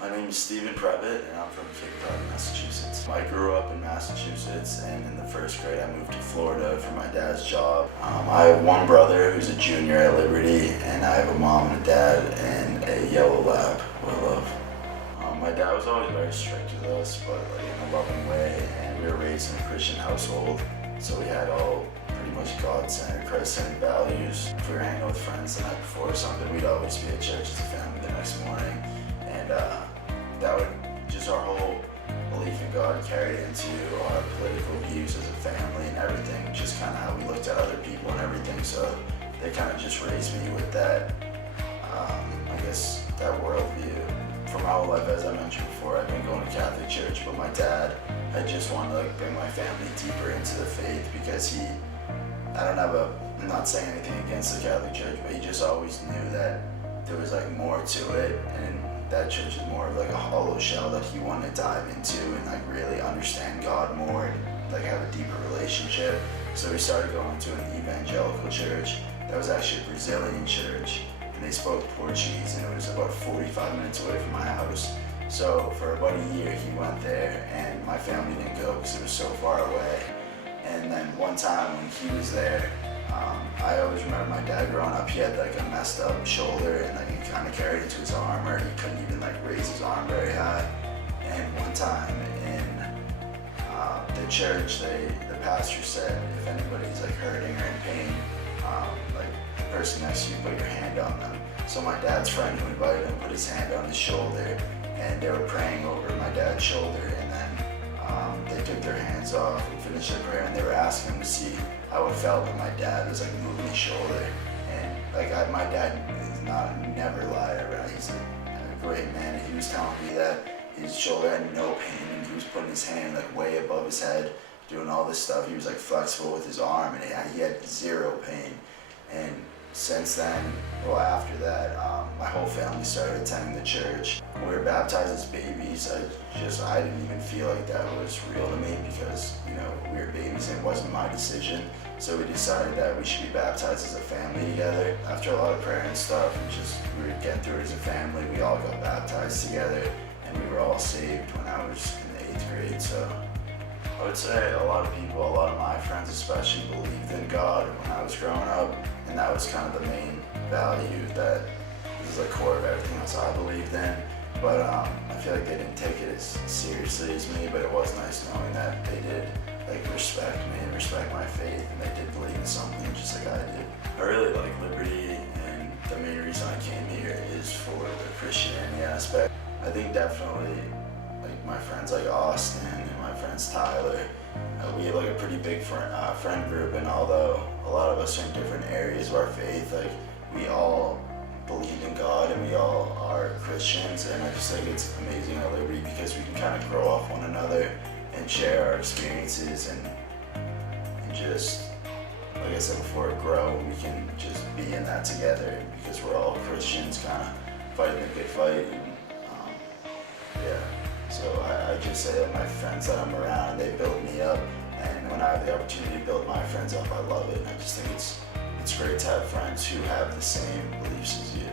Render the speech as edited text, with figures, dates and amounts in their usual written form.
My name is Stephen Previtt, and I'm from Cape Cod, Massachusetts. I grew up in Massachusetts, and in the first grade I moved to Florida for my dad's job. I have one brother who's a junior at Liberty, and I have a mom and a dad and a yellow lab, Love. My dad was always very strict with us, but in a loving way, and we were raised in a Christian household, so we had all pretty much God-centered, Christ-centered values. If we were hanging out with friends the night before or something, we'd always be at church as a family the next morning, and that would just our whole belief in God carried into our political views as a family and everything, just kind of how we looked at other people and everything. So they kind of just raised me with that, that worldview. For my whole life, as I mentioned before, I've been going to Catholic church, but my dad, I just wanted to bring my family deeper into the faith because I'm not saying anything against the Catholic church, but he just always knew that there was more to it, and that church is more of a hollow shell that he wanted to dive into and really understand God more and have a deeper relationship. So we started going to an evangelical church that was actually a Brazilian church, and they spoke Portuguese, and it was about 45 minutes away from my house. So for about a year he went there, and my family didn't go because it was so far away. And then one time when he was there, I always remember my dad growing up, he had a messed up shoulder, and he kind of carried it to his arm, or he couldn't even raise his arm very high. And one time in the church, the pastor said, if anybody's hurting or in pain, the person next to you, put your hand on them. So my dad's friend who invited him put his hand on his shoulder, and they were praying over my dad's shoulder, and then they took their hands off and finished their prayer, and they were asking him to see how it felt when my dad was moving his shoulder. And my dad is never lied around. He's a great man, and he was telling me that his shoulder had no pain, and he was putting his hand way above his head, doing all this stuff. He was flexible with his arm, and he had zero pain. And since then, after that, my whole family started attending the church. When we were baptized as babies, I didn't even feel like that was real to me because, we were babies and it wasn't my decision. So we decided that we should be baptized as a family together. After a lot of prayer and stuff, we were getting through it as a family. We all got baptized together, and we were all saved when I was in the 8th grade. So I would say a lot of my friends especially, believed in God when I was growing up, and that was kind of the main value that is the core of everything else I believed in. But I feel they didn't take it as seriously as me, but it was nice knowing that they did respect me and respect my faith, and they did believe in something just like I did. I really like Liberty, and the main reason I came here is for the Christianity aspect. I think definitely my friends Austin and my friends Tyler, we have a pretty big friend group, and although a lot of us are in different areas of our faith, we all believe in God and we all are Christians, and I just think it's amazing at Liberty because we can kind of grow off one another and share our experiences and just, like I said before, grow. We can just be in that together because we're all Christians, kind of fighting a good fight. And, so I just say that my friends that I'm around, they build me up, and when I have the opportunity to build my friends up, I love it. And I just think it's great to have friends who have the same beliefs as you.